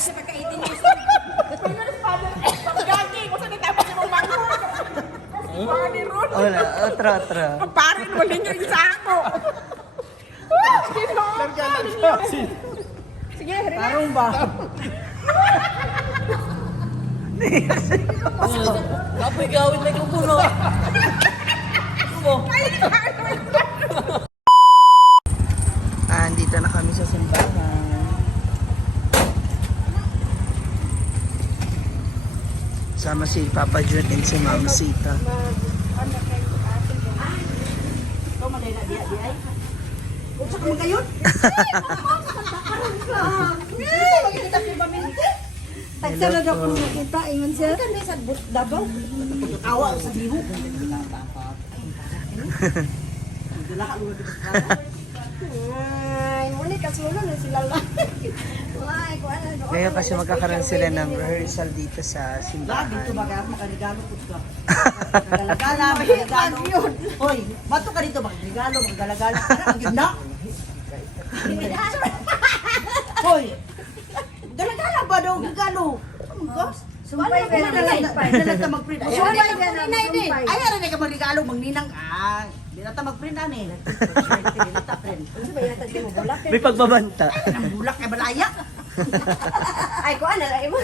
sa pagkaitin niyo. Pero father, pagkaki ko sa natapos si mong mango. Mga ni Ron. Wala, otra. Ang pare mo ninyo isa ako. Sige, Parang ba? Kapoy gawin na yung puno. Andito na kami sa simbahan. Sama si Papa Jun and si Mama Sita. Unsa ka magayon? Tagsala daw kung nakita, ingon siya. Kan sa Davao. Awa sa biho. Ay, muli kasunod na sila lang. Ay, ko ano. Ngayon kasi magkakaroon sila ng rehearsal dito sa simbahan. Dito ba kaya makaregalo po ka? Galagala, makaregalo. Hoy, bato ka dito, makaregalo, makagalagala. Ang ganda. Hoy, galagala ba daw, regalo? Sumpay ka na lang. Dala mag-print. Sumpay ka na lang. Ay, aray na ka magregalo, magninang. Ah, di na ta mag-print, ani. Di na ta print. Ano ba yata di mo bulak? May pagbabanta. Ang bulak kay balaya. Ay, ko ano lang mo.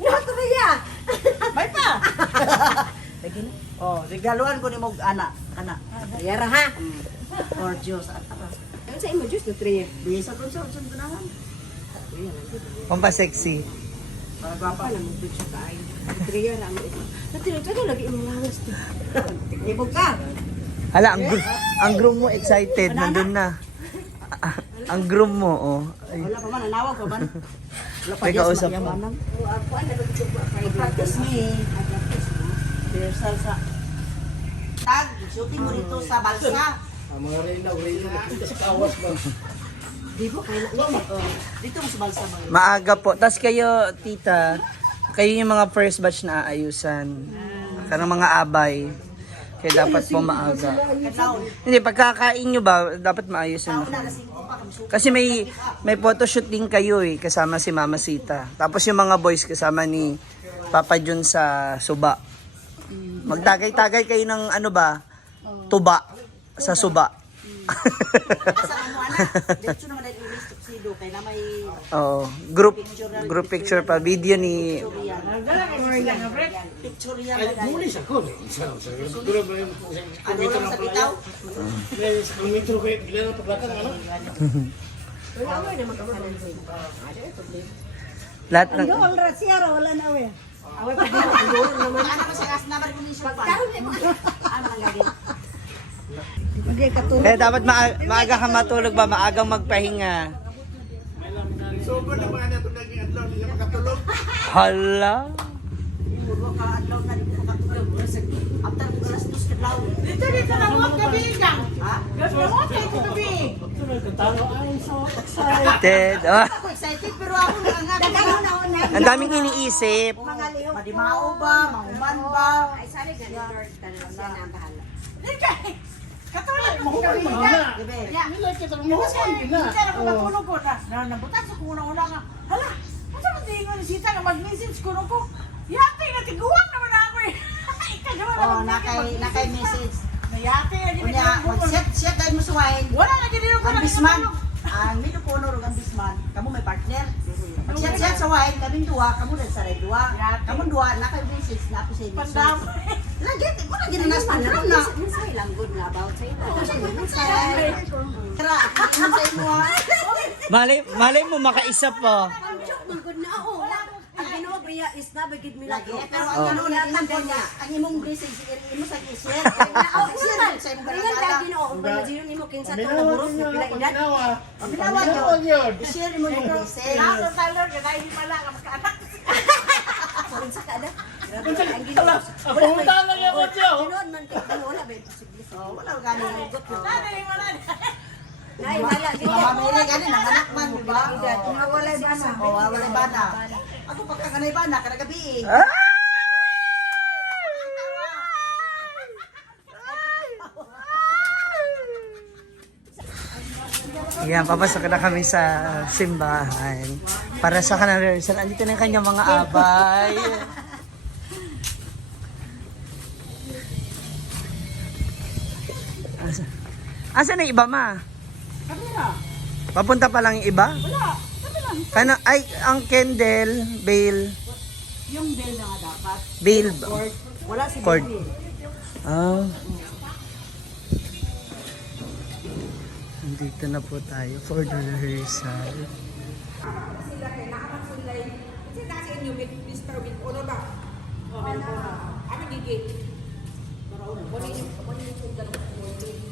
Nato ba ya? May pa. Lagi na. Oh, regaluan ko ni mo ana, kana. Yara ha. Or Diyos at Ano sa imo just to 3. bisa kun sa gunahan. Pampasexy. Para gwapa Ano mo bitch ka ay. 3 yara mo ito. Natilo tayo lagi imo langas to. Ibog ka. Hala, ang groom mo excited. Nandun na. Ang groom mo, oh. Ay, Wala pa man nanawag pa man. Wala pa May Diyos kausap pa. magyamanang. Ako ano ba ito ba kay Practice me. Rehearsal sa tag, shooting mo dito sa balsa. Di ba kay na Dito mo sa balsa mga. maaga po. Tapos kayo, tita, kayo yung mga first batch na aayusan. Karang mga abay. Kaya dapat po maaga. Hindi, pagkakain nyo ba, dapat maayusan na. Kasi may photoshoot din kayo eh, kasama si Mama Sita. Tapos yung mga boys kasama ni Papa Jun sa Suba. Magtagay-tagay kayo ng ano ba? Tuba. Sa Suba. Sa ano anak, dito naman dahil ilis tuxedo kay na may Oo. Group picture pa. Video ni... picture yan. Ano lang sa bitaw? Wala mo na magkahanan ko. Lahat ng... Doon ra siya wala na we. Away pa dito. Ano naman sa gas na recognition pa? Ano ang gagawin? Hindi ka tulog. Eh, dapat maaga ka matulog ba? Maagang magpahinga. Hala. Puro ka adlaw na dito makatulog. After ko alas 2 kadlaw. Dito na mo gabi lang. Ha? Gabi mo tayo gabi. Ted. Oh. Ako excited pero ako nangangat. Ang daming iniisip. Madimao ba? Mauman ba? Ay sari ganun tanong siya na ang bahala. Katulad mo gabi na. Dibe? Hindi na ko matulog ko na. Nabutan sa kuna-una nga. Hala, ano sa matingo ni Sita nga mag-message ko nung ko. Yate, natiguan naman ako eh. Ikagawa Oh, naman. nakay message. Nayate, hindi Unya, mag-set dahil mo suwain. Wala na gini ko Ang bisman. Ang mido puno ro ang bisman. Kamu may partner. Mag-set sa wain, kaming duwa, kamu na sa duwa. Kamu duwa, nakay message na ako sa inyo. Pandam. Lagi, mo na ginanas pa na. Minsan lang good nga about sa ito. Tara, ano sa imo ha? Malay mo makaisa pa. Good na ako. Ang ginawa ba niya is nabagid mi Lagi, lagi. pero ang ano na ko niya, ang imong message imo sa share. Oh, Share sa imong Ringan barangay. lagi no. Kung ba dino nimo kinsa to na burot na pila edad. Ang ginawa niyo, share mo yung message. Ako talor, kaya hindi pala ka makaanak. Kinsa ka na? Ang ginawa. Pumunta lang yung kotse. Ginoon man kay wala ba posible. Oh, wala gani. Nanay, wala na. Nay wala dito. Mamili gani ng anak man, di ba? Wala ba na? Oh, wala ba na? Ako pagkakanay ba na kada gabi. Ayan, papasok na kami sa simbahan. Para sa kanang rehearsal, andito na yung kanyang mga abay. Asa na yung iba, ma? Kami na. Papunta pa lang yung iba? Wala. Kami na. Kano, ay, ang Kendall, Bale, Yung bell na nga dapat. Bale, Wala si Cord. Baby. Ah. Nandito na po tayo for the rehearsal. Sila kay naaman sila. Kasi nasa inyo with Mr. with Ono ba? Oh, meron po na. Ano gigit? Wala yung sundan ng multi.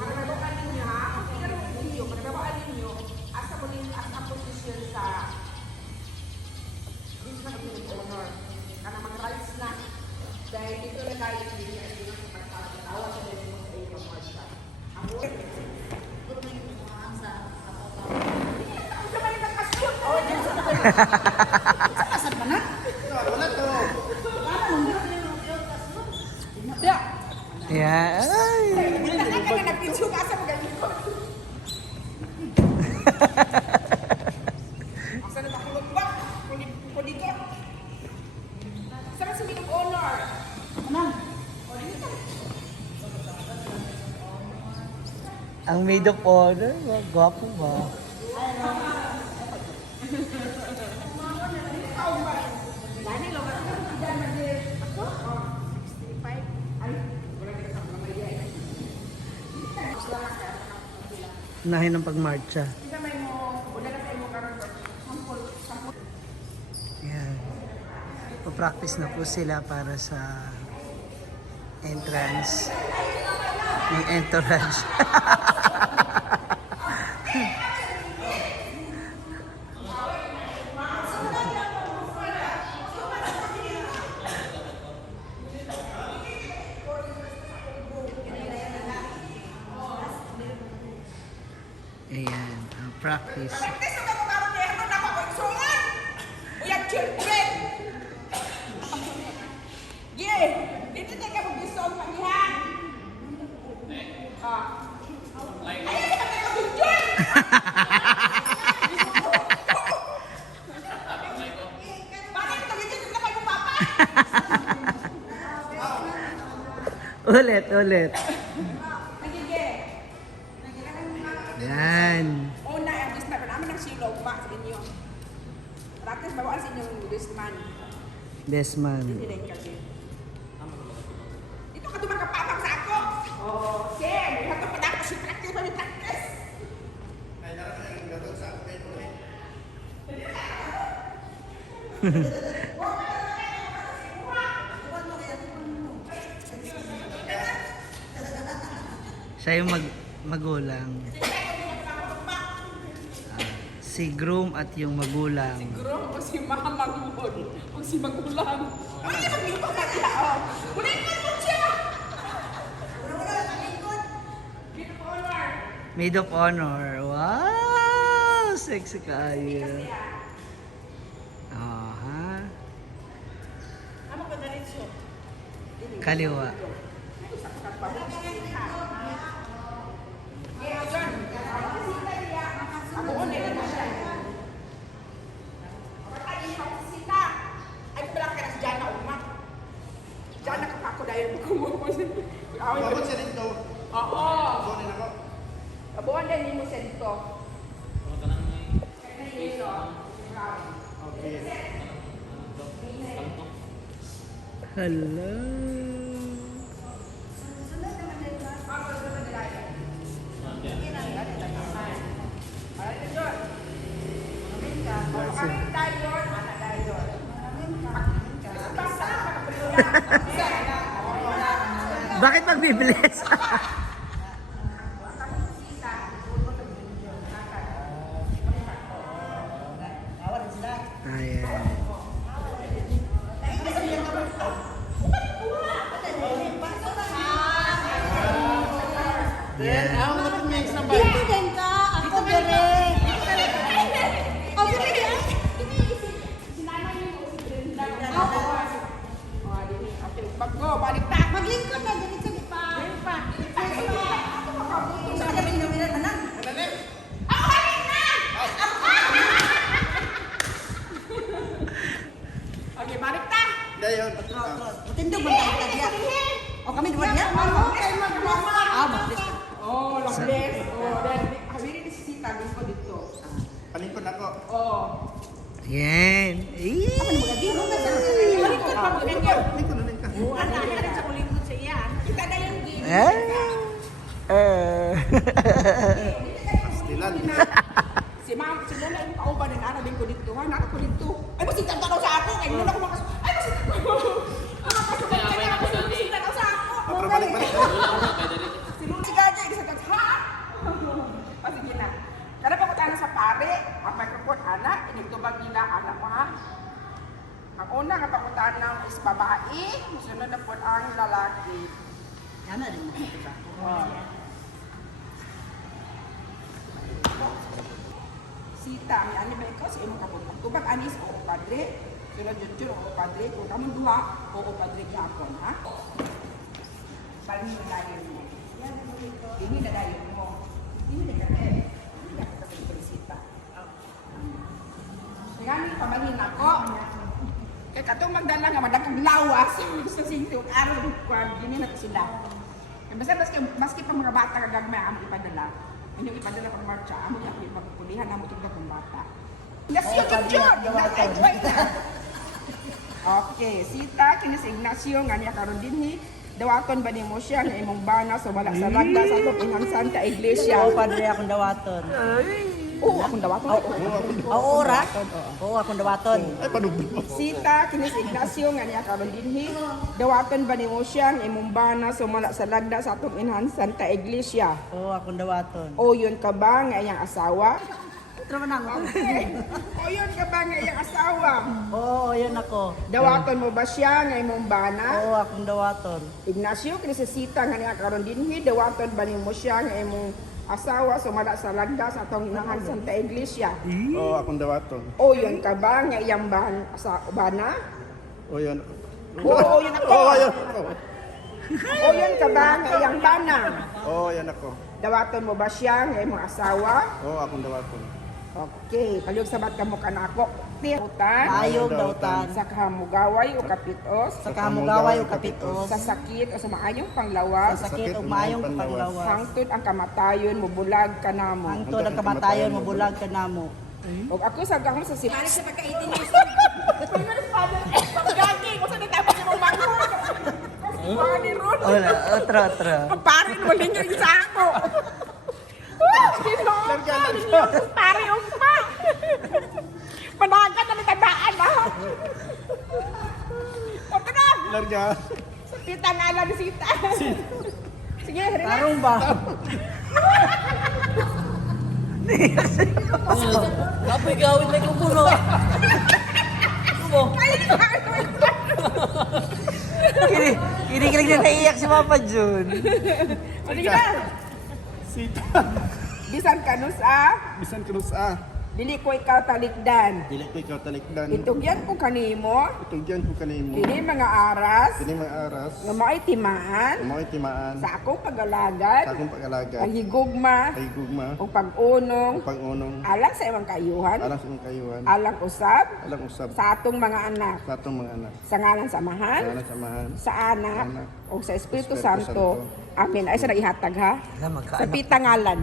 Pagkabawaan ninyo ha, pero ninyo, pagkabawaan ninyo, asa mo ninyo, as a position sa Division of Honor. Kana mga rights na. Dahil dito na tayo, hindi niya pagkakatawa sa dito mo sa iyo marcha. Ang Yeah. Ay. Ang maid of honor, gwapo ba? Unahin ng pagmarcha. Yan. Pa-practice na po sila para sa entrance. May entourage. Ayan, ang practice. Ulit, ulit. Yan. Una, ang disman, namin ng silog pa sa inyo. Practice, bawaan sa inyong disman. Desman. Dinay kasi. Dito ka tumagkapapang sa ako. Oo. Sige, may hatong pa na ako si practice, may practice. Siya yung magulang. Si groom at yung magulang. Siguro, o si mamang mo, o si magulang. Ano yung sabihin ko pa siya, oh. Muli mo siya! Maid of honor. Wow! Sexy kayo. Aha. Ano ka na rin siya? Kaliwa. Babot siya dito. Oo. Babuhan din mo siya dito. Hello. Bakit magbibilis? Ayan. Yan. Dito din ka, ako direk. Bago, balik na. Maglingkod na, diretso di pa. Yan. Kita na yung gini. Pastilan. Si ma'am, si Lola yung kauban ng anak din ko dito. Anak ko dito. Ay, masitang tanaw sa ako. Kaya nila ko makas... Ay, masitang tanaw. Masitang tanaw sa ako. Pero balik-balik. Si Lola, si Gaja, isa ka, ha? O, sige na. Karap ako tayo sa pare. Ang microphone, anak. Inigtubag nila, anak mo, ha? Ang una nga pakutanan is babae. Sunod na po ang lalaki. Yana rin mo. Sita, may ani ba ikaw sa imong kapatid? Tubag anis, oo padre. Sunod yun yun, oo padre. Kung kamong duha, oo padre gyapon, ha? Palmi na dayon mo. Ini na dayon mo. Ini na dayon. Ini na kita sa Sita. Ngayon, pamahin ako. Kaya katong magdala nga, madagong lawas. Gusto sinto, araw ng kwan, gini na sila. Kaya maski pa mga bata kagagmay, amo ipadala. Inyong ipadala pang marcha, amo yung ipagpulihan, amo tigda pang bata. Ignacio, okay, Sita, kinis Ignacio, nga niya karon dinhi. Dawaton ba ni mo siya, nga imong bana, so wala sa lagda sa itong inang Santa Iglesia. Oo, padre, akong dawaton. Oo, akong dawaton. Oo, ora? Oo, akong dawaton. Ay, panugbo. Sita, kinis Ignacio, nga niya karon dinhi. Dawaton ba ni mo siya, nga imong bana, so wala sa lagda sa itong inang Santa Iglesia. Oo, akong dawaton. O yun ka ba nga iyang asawa? Traman ako. O yun ka ba nga iyang asawa? Oo, yan ako. Dawaton mo ba siya nga imong bana? Oo, akong dawaton. Ignacio, kinisisita nga niya karon dinhi, dawaton ba nimo siya nga imong asawa sumala sa lagda sa atong inahan Santa Iglesia? Oo, akong dawaton. O yun ka ba nga iyang bana? O yun. Oo, yun ako. Oo, yun. O yun ka ba nga iyang bana? Oo, yan ako. Dawaton mo ba siya nga imong asawa? Oo, akong dawaton. Okay, palyog sabat ka mo kanako. Tiutan. Maayong dautan. Sa kamugaway o kapitos. Sa kamugaway o kapitos. Sa sakit o sa maayong panglawas. Sa sakit o maayong panglawas. Hangtod ang kamatayon, mubulag ka namo. Hangtod ang kamatayon, mabulag ka namo. O ako sa gahong sa sip. Halos sa pagkaitin niyo. Pagkaki, kung saan natapos yung mga manghod. Mga ni Ron. Wala, otra. Pare, maling yung isa ako. Pare, umpa. Managat na natandaan na. Punta na. Larga. Sita nga lang, Sita. Sige, relax. Tarong ba? Kapoy gawin na yung puno. Kinikilig na naiyak si Papa Jun. O, sige na. Sita. Bisan kanus Bisan kanus ah. dili ko ikaw talikdan. Dili ko ikaw talikdan. Itugyan ko kanimo, Itugyan ko kanimo. kini mga aras, Kini mga aras. nga mao'y timaan, Mga timaan. sa akong pag-alagad, Sa akong pag-alaga. paghigugma, Ay gugma. o pag-unong, Ang pag-unong. alang sa imong kayuhan, Alang sa imong kayuhan. alang usab, Alang usab. sa atong mga anak, Sa atong mga anak. sa ngalan samahan, Alang samahan. sa anak, Anak. o sa Espiritu Espiritu Santo. Amin. Ay, sa nag-ihatag ha? Alam, Sa pitangalan,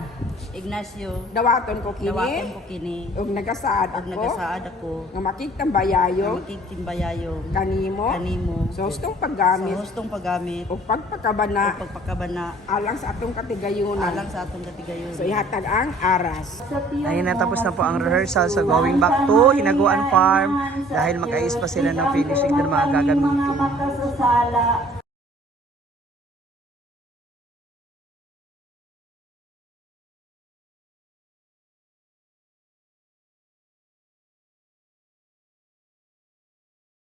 Ignacio, dawaton ko dawaton ko kini, kini. ug nagasaad Ug ako, nagasaad ako. nga makigtambayayo, Magkiktimbayayong kanimo, kanimo. sa hustong Sa paggamit, hustong paggamit. o O pagpakabana, pagpakabana. alang sa atong katigayunan. Alang sa atong katigayon. So ihatag ang aras. Ayun, natapos na po ang rehearsal sa Going Back to Hinaguan Farm dahil makais pa sila ng finishing ng mga gagamitin.